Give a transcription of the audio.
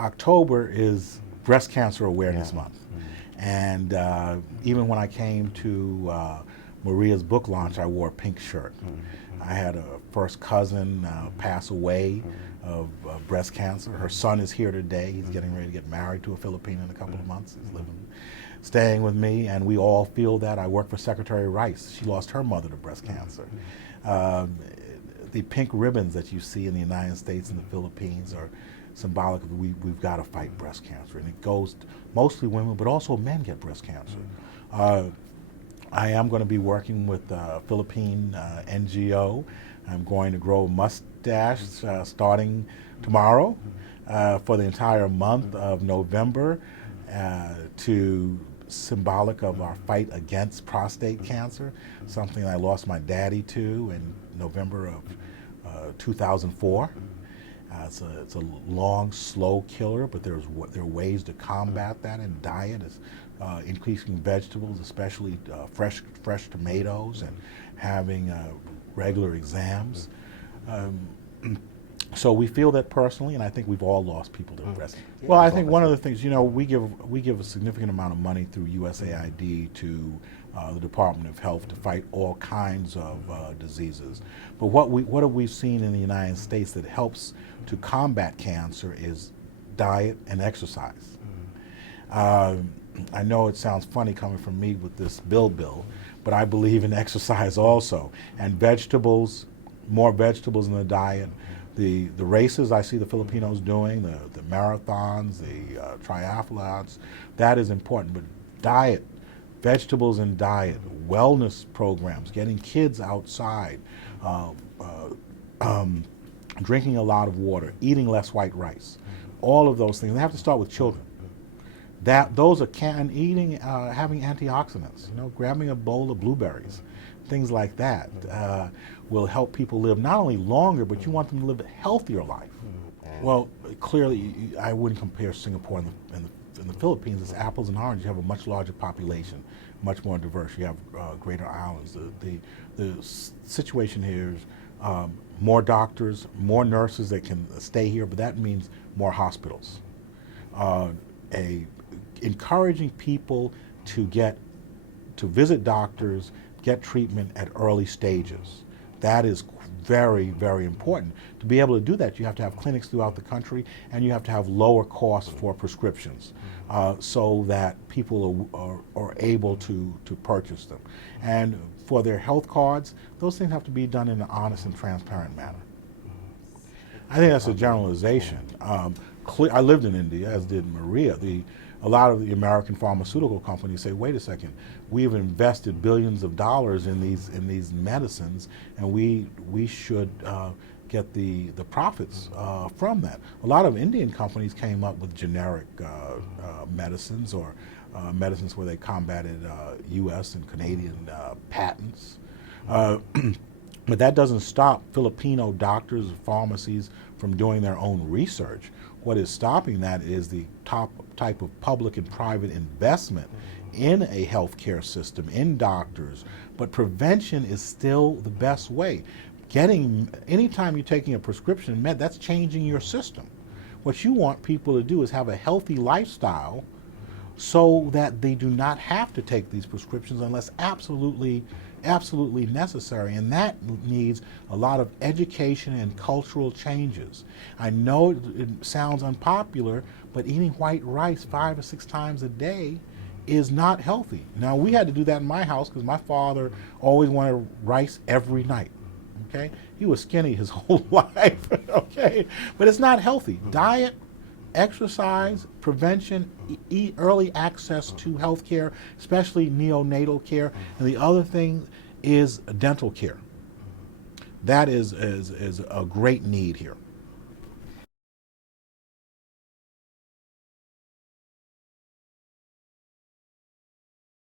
October is Breast Cancer Awareness Month. And even when I came to Maria's book launch, I wore a pink shirt. I had a first cousin pass away of breast cancer. Her son is here today. He's getting ready to get married to a Filipino in a couple of months. He's staying with me, and we all feel that. I work for Secretary Rice. She lost her mother to breast cancer. The pink ribbons that you see in the United States and the Philippines are symbolic of we've got to fight breast cancer. And it goes to mostly women, but also men get breast cancer. I am going to be working with a Philippine NGO. I'm going to grow a mustache starting tomorrow for the entire month of November to symbolic of our fight against prostate cancer, something I lost my daddy to in November of 2004. It's a long, slow killer, but there are ways to combat that, and diet is increasing vegetables, especially fresh tomatoes, and having regular exams. So we feel that personally, and I think we've all lost people to breast cancer. Well, I think one of the things, we give a significant amount of money through USAID to the Department of Health to fight all kinds of diseases. But what have we seen in the United States that helps to combat cancer is diet and exercise. I know it sounds funny coming from me with this bill, but I believe in exercise also, and vegetables, more vegetables in the diet. The races I see the Filipinos doing, the marathons, the triathlons, that is important. But diet, vegetables and diet, wellness programs, getting kids outside, drinking a lot of water, eating less white rice, all of those things. They have to start with children. Those are eating, having antioxidants. Grabbing a bowl of blueberries, things like that will help people live not only longer, but you want them to live a healthier life. Well, clearly, I wouldn't compare Singapore and the Philippines. It's apples and oranges. You have a much larger population, much more diverse. You have greater islands. The situation here is more doctors, more nurses that can stay here, but that means more hospitals. Encouraging people to visit doctors, get treatment at early stages. That is very, very important. To be able to do that, you have to have clinics throughout the country, and you have to have lower costs for prescriptions so that people are able to purchase them. And for their health cards, those things have to be done in an honest and transparent manner. I think that's a generalization. I lived in India, as did Maria. A lot of the American pharmaceutical companies say, wait a second, we've invested billions of dollars in these medicines, and we should get the profits from that. A lot of Indian companies came up with generic medicines or medicines where they combated U.S. and Canadian patents. But that doesn't stop Filipino doctors and pharmacies from doing their own research. What is stopping that is the top type of public and private investment in a healthcare system, in doctors. But prevention is still the best way. Anytime you're taking a prescription med, that's changing your system. What you want people to do is have a healthy lifestyle so that they do not have to take these prescriptions unless absolutely necessary, and that needs a lot of education and cultural changes. I know it sounds unpopular, but eating white rice 5 or 6 times a day is not healthy. Now, we had to do that in my house because my father always wanted rice every night. Okay, he was skinny his whole life. Okay, but it's not healthy. Diet, exercise, prevention, early access to health care, especially neonatal care, and the other thing is dental care. That is a great need here.